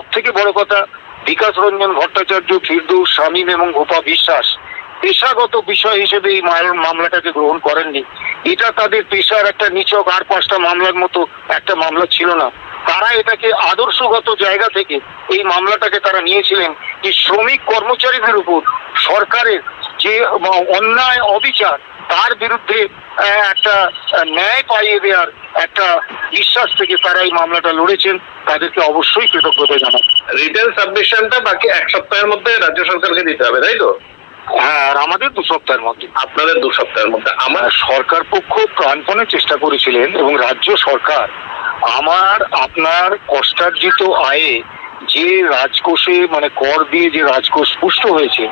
সব থেকে বড় কথা, বিকাশ রঞ্জন ভট্টাচার্য, ফিরদৌস, শামীম এবং গোপা বিশ্বাস পেশাগত বিষয় হিসেবে এই মাল- মামলাটাকে গ্রহণ করেননি। এটা তাদের পেশার একটা নিচক আর পাঁচটা মামলার মতো একটা মামলা ছিল না। তারা এটাকে আদর্শগত জায়গা থেকে এই মামলাটাকে তারা নিয়েছিলেন যে শ্রমিক কর্মচারীদের উপর সরকারের যে অন্যায় অবিচার তার বিরুদ্ধে একটা ন্যায় পাইয়ে দেওয়ার একটা বিশ্বাস থেকে তারা এই মামলাটা লড়েছেন। তাদেরকে অবশ্যই কৃতজ্ঞতা জানাই। রিটেল সাবমিশনটা বাকি এক সপ্তাহের মধ্যে রাজ্য সরকারকে দিতে হবে তাই তো? হ্যাঁ আর আমাদের দু সপ্তাহের মধ্যে। আপনাদের দু সপ্তাহের মধ্যে। আমার আমার সরকার পক্ষ প্রাণপণে চেষ্টা করেছিলেন এবং রাজ্য সরকার আমার আপনার কষ্টার্জিত আয়ে যে রাজকোষে মানে কর দিয়ে যে রাজকোষ পুষ্ট হয়েছে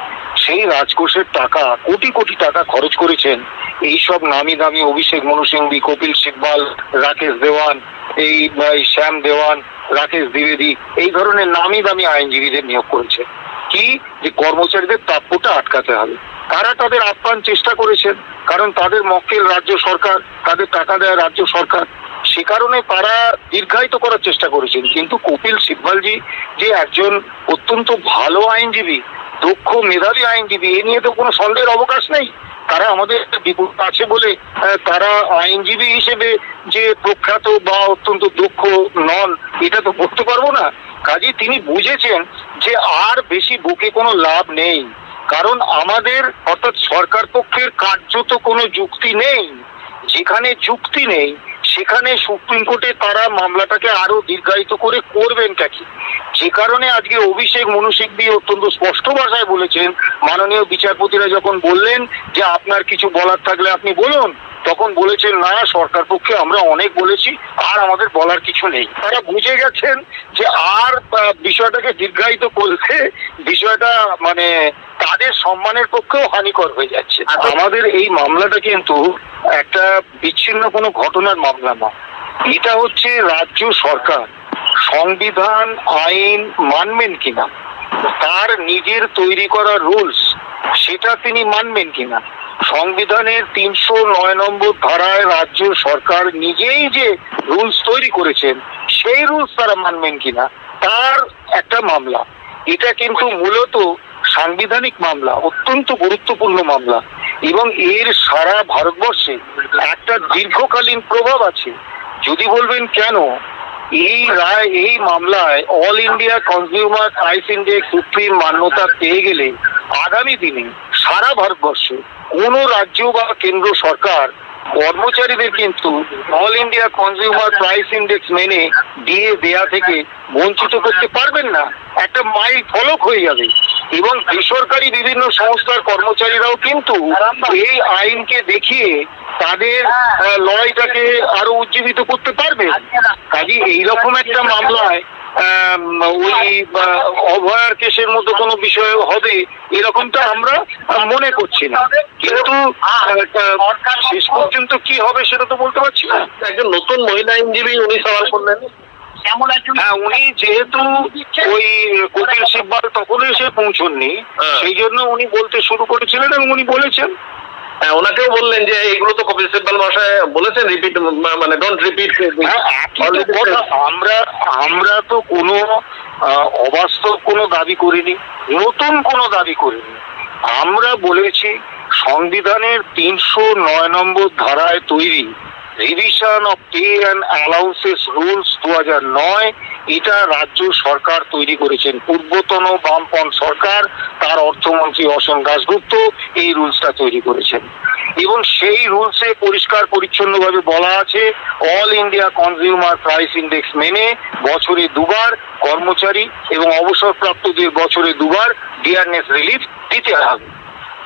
সেই রাজকোষের টাকা, কোটি কোটি টাকা খরচ করেছেন এই সব নামি দামি অভিষেক মনু সিংভি, কপিল সিব্বাল, রাকেশ দেওয়ান, এই শ্যাম দেওয়ান, রাকেশ দ্বিবেদী, এই ধরনের নামি দামি আইনজীবীদের নিয়োগ করেছে। কি? যে কর্মচারীদের প্রাপ্যটা আটকাতে হবে। তারা তাদের আপ্রাণ চেষ্টা করেছেন? কারণ তাদের মক্কেল রাজ্য সরকার, তাদের টাকা দেয় রাজ্য সরকার, সে কারণে তারা দীর্ঘায়িত করার চেষ্টা করেছেন। কিন্তু কপিল সিব্বালজি যে একজন অত্যন্ত ভালো আইনজীবী দক্ষ মেধাবী আইনজীবী এ নিয়ে তো কোনো সন্দেহের অবকাশ নেই। তারা আমাদের বিপুল আছে বলে তারা আইনজীবী হিসেবে যে প্রখ্যাত বা অত্যন্ত দক্ষ নন, এটা তো বলতে পারব না। কাজে তিনি বুঝেছেন যে আর বেশি বুকে কোনো লাভ নেই। কারণ আমাদের, অর্থাৎ সরকার পক্ষের কার্যত কোনো যুক্তি নেই। যেখানে যুক্তি নেই সেখানে সুপ্রিম কোর্টে তারা মামলাটাকে আরও দীর্ঘায়িত করে করবেন কি? যে কারণে আজকে অভিষেক মনু সিংভি অত্যন্ত স্পষ্ট ভাষায় বলেছেন, মাননীয় বিচারপতিরা যখন বললেন যে আপনার কিছু বলার থাকলে আপনি বলুন তখন বলেছেন না সরকার পক্ষে আমরা অনেক বলেছি আর আমাদের বলার কিছু নেই। তারা বুঝে গেছেন যে আর বিষয়টাকে দীর্ঘায়িত করলে বিষয়টা মানে তাদের সম্মানের পক্ষেও হানিকর হয়ে যাচ্ছে। আমাদের এই মামলাটা কিন্তু একটা বিচ্ছিন্ন কোনো ঘটনার মামলা না এটা হচ্ছে রাজ্য সরকার সংবিধান আইন মানবেন কিনা তার নিজের তৈরি করা রুলস সেটা তিনি মানবেন কিনা সংবিধানের তিনশো নয় নম্বর ধারায় রাজ্য সরকার নিজেই যে রুলস তৈরি করেছেন, সেই রুলস তারা মানবেন কিনা, তার একটা মামলা। এটা কিন্তু মূলত সাংবিধানিক মামলা, অত্যন্ত গুরুত্বপূর্ণ মামলা। এবং এর সারা ভারতবর্ষে একটা দীর্ঘকালীন প্রভাব আছে। যদি বলবেন কেন, এই রায়, এই মামলায় all India consumer price index supreme মান্যতা পেয়ে গেলে আগামী দিনে সারা ভারতবর্ষে কোন রাজ্য বা কেন্দ্র সরকার কর্মচারীদের কিন্তু all India consumer price index মেনে দিয়ে দেয়া থেকে বঞ্চিত করতে পারবেন না। একটা মাইল ফলক হয়ে যাবে। এবং বেসরকারি বিভিন্ন সংস্থার কর্মচারীরাও কিন্তু এই আইনকে দেখিয়ে তাদের লড়াইটাকে আরও উজ্জীবিত করতে পারবে। কাজে এইরকম একটা মামলায় ওই বা, অভয়ার কেসের মতো কোনো বিষয় হবে এরকমটা আমরা মনে করছি না। কিন্তু শেষ পর্যন্ত কি হবে সেটা তো বলতে পারছি না। একজন নতুন মহিলা আইনজীবী উনি সওয়াল করলেন। হ্যাঁ উনি যেহেতু ওই কপিল সিব্বাল তখন এসে পৌঁছননি হ্যাঁ। সেই জন্য উনি বলতে শুরু করেছিলেন এবং উনি বলেছেন। ওনাকেও বললেন যে এইগুলো তো কপিল সিব্বাল মশাই বলেছেন রিপিট মানে ডোন্ট রিপিট হ্যাঁ, কথা। আমরা আমরা তো কোনো অবাস্তব কোনো দাবি করিনি নতুন কোনো দাবি করিনি আমরা বলেছি সংবিধানের তিনশো নয় নম্বর ধারায় তৈরি revision of pay and allowances rules দু হাজার নয় এটা রাজ্য সরকার তৈরি করেছেন। পূর্বতন বামপন সরকার, তার অর্থমন্ত্রী অসীম দাশগুপ্ত এই রুলসটা তৈরি করেছেন। এবং সেই রুলসে পরিষ্কার পরিচ্ছন্নভাবে বলা আছে, all India consumer price index মেনে বছরে দুবার কর্মচারী এবং অবসরপ্রাপ্তদের বছরে দুবার ডিয়ারনেস রিলিফ দিতে হবে।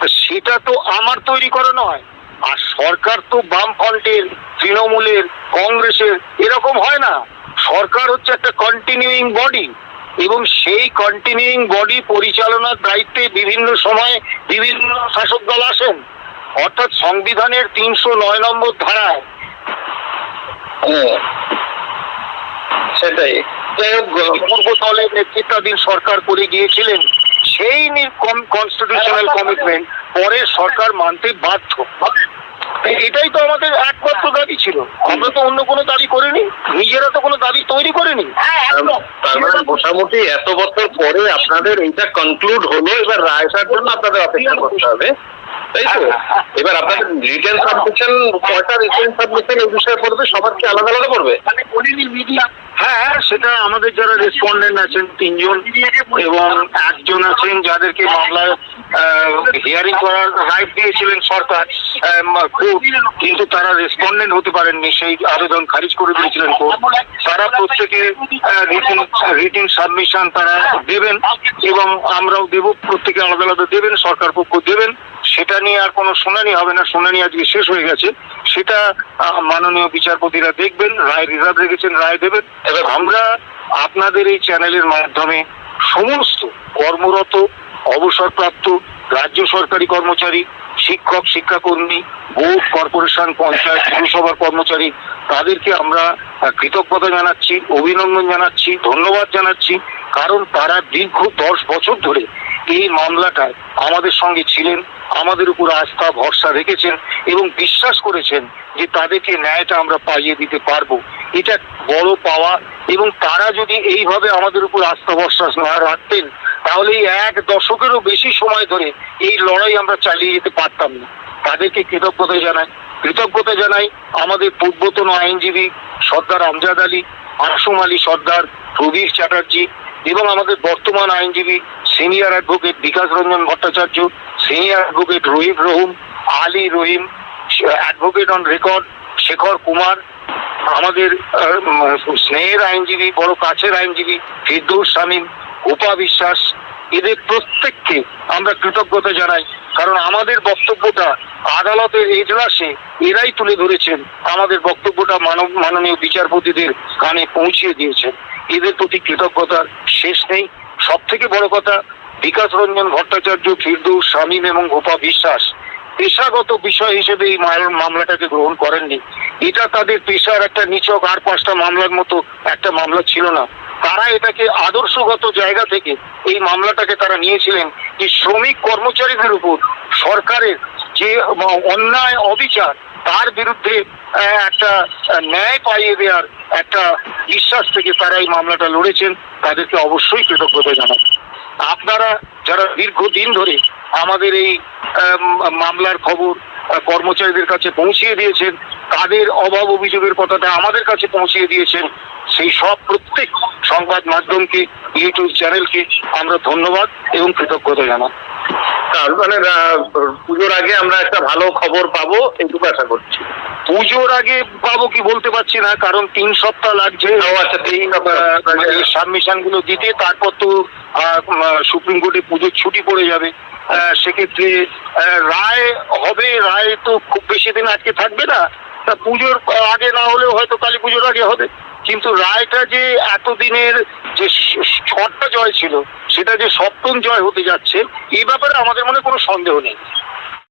সেটা তো আমার তৈরি করা নয়। আর সরকার তো বামফ্রন্টের তৃণমূলের কংগ্রেসের এরকম হয় না। সরকার হচ্ছে একটা কন্টিনিউইং বডি এবং সেই কন্টিনিউইং বডি পরিচালনার দায়িত্বে বিভিন্ন সময় বিভিন্ন শাসক দল আসেন। অর্থাৎ সংবিধানের তিনশো নয় নম্বর ধারায়। সেটাই। যাই হোক, পূর্ব দলের নেতৃত্বাধীন সরকার করে গিয়েছিলেন। সেই কনস্টিটিউশনাল কমিটমেন্ট পরে সরকার মানতে বাধ্য। এটাই তো আমাদের একমাত্র দাবি ছিল। আমরা তো অন্য কোনো দাবি করিনি। নিজেরা তো কোনো দাবি তৈরি করিনি। তার মানে মোটামুটি এত বছর পরে আপনাদের এইটা কনক্লুড হলো এবার রায় সার জন্য আপনাদের অপেক্ষা করতে হবে। তাই তো? এবার আপনাদের রিটার্ন সাবমিশন কয়টা রিটার্ন সাবমিশন এই বিষয়ে পড়বে সবার কি আলাদা আলাদা পড়বে? হ্যাঁ সেটা আমাদের যারা রেসপন্ডেন্ট আছেন তিনজন এবং একজন আছেন যাদেরকে মামলায় হিয়ারিং করার রাইট দিয়েছিলেন সরকার কিন্তু তারা রেসপন্ডেন্ট হতে পারেননি, সেই আবেদন খারিজ করে দিয়েছিলেন কোর্ট। তারা প্রত্যেকে রিটিন সাবমিশন তারা দেবেন এবং আমরাও দেব, প্রত্যেকে আলাদা আলাদা দেবেন, সরকার পক্ষ দেবেন। সেটা নিয়ে আর কোনো শুনানি হবে না, শুনানি আজকে শেষ হয়ে গেছে। সেটা মাননীয় বিচারপতিরা দেখবেন, রায় রিজার্ভ রেখেছেন, রায় দেবেন। এবার আমরা আপনাদের এই চ্যানেলের মাধ্যমে সমস্ত কর্মরত, অবসরপ্রাপ্ত রাজ্য সরকারি কর্মচারী, শিক্ষক, শিক্ষাকর্মী, বোর্ড, কর্পোরেশন, পঞ্চায়েত, পুরসভার কর্মচারী, তাদেরকে আমরা কৃতজ্ঞতা জানাচ্ছি, অভিনন্দন জানাচ্ছি, ধন্যবাদ জানাচ্ছি। কারণ তারা দীর্ঘ দশ বছর ধরে এই মামলাটায় আমাদের সঙ্গে ছিলেন। আমাদের উপর আস্থা, ভরসা রেখেছেন এবং বিশ্বাস করেছেন যে তাদেরকে ন্যায়টা আমরা পাইয়ে দিতে পারব। এটা বড় পাওয়া এবং তারা যদি এইভাবে আমাদের উপর আস্থা, ভরসা না রাখতেন, তাহলে এক দশকেরও বেশি সময় ধরে এই লড়াই আমরা চালিয়ে যেতে পারতাম না। তাদেরকে কৃতজ্ঞতা জানাই। কৃতজ্ঞতা জানাই আমাদের পূর্বতন আইনজীবী সর্দার আমজাদ আলী, আসম আলী সর্দার প্রবীর চ্যাটার্জি এবং আমাদের বর্তমান আইনজীবী senior advocate Bikash Ranjan Bhattacharya, senior advocate Rohit Rahim, Ali Rahim, advocate on record Shekhar Kumar, আমাদের স্নেহের আইনজীবী, বড় কাছের আইনজীবী ফিরদৌস শামীম গোপা বিশ্বাস, এদের প্রত্যেককে আমরা কৃতজ্ঞতা জানাই, কারণ আমাদের বক্তব্যটা আদালতের এজলাসে এরাই তুলে ধরেছেন, আমাদের বক্তব্যটা মানব, মাননীয় বিচারপতিদের কানে পৌঁছিয়ে দিয়েছেন। এদের প্রতি কৃতজ্ঞতার শেষ নেই। সব থেকে বড় কথা, বিকাশ রঞ্জন ভট্টাচার্য, ফিরদৌস, শামীম এবং গোপা বিশ্বাস পেশাগত বিষয় হিসেবে এই মাল- মামলাটাকে গ্রহণ করেননি। এটা তাদের পেশার একটা নিচক আর পাঁচটা মামলার মতো একটা মামলা ছিল না। তারা এটাকে আদর্শগত জায়গা থেকে এই মামলাটাকে তারা নিয়েছিলেন যে শ্রমিক কর্মচারীদের উপর সরকারের যে অন্যায় অবিচার তার বিরুদ্ধে একটা ন্যায় পাইয়ে দেওয়ার একটা বিশ্বাস থেকে তারা এই মামলাটা লড়েছেন, তাদেরকে অবশ্যই কৃতজ্ঞতা জানাই। আপনারা যারা দীর্ঘদিন ধরে আমাদের এই মামলার খবর কর্মচারীদের কাছে পৌঁছিয়ে দিয়েছেন, তাদের অভাব অভিযোগের কথাটা আমাদের কাছে পৌঁছিয়ে দিয়েছেন, সেই সব প্রত্যেক সংবাদ মাধ্যমকে ইউটিউব চ্যানেলকে আমরা ধন্যবাদ এবং কৃতজ্ঞতা জানাই। তার মানে পুজোর আগে আমরা একটা ভালো খবর পাবো এইটুকু আশা করছি। পুজোর আগে পাবো কি বলতে পারছি না কারণ তিন সপ্তাহ লাগছে। আচ্ছা, তিন সাবমিশনগুলো দিতে তারপর তো সুপ্রিম কোর্টে পুজোর ছুটি পড়ে যাবে। সেক্ষেত্রে রায় হবে রায় তো খুব বেশি দিন আজকে থাকবে না। তা পুজোর আগে না হলেও হয়তো কালী পুজোর আগে হবে। কিন্তু রায়টা যে এতদিনের যে ছটা জয় ছিল, সেটা যে সপ্তম জয় হতে যাচ্ছে, এ ব্যাপারে আমাদের মনে কোনো সন্দেহ নেই।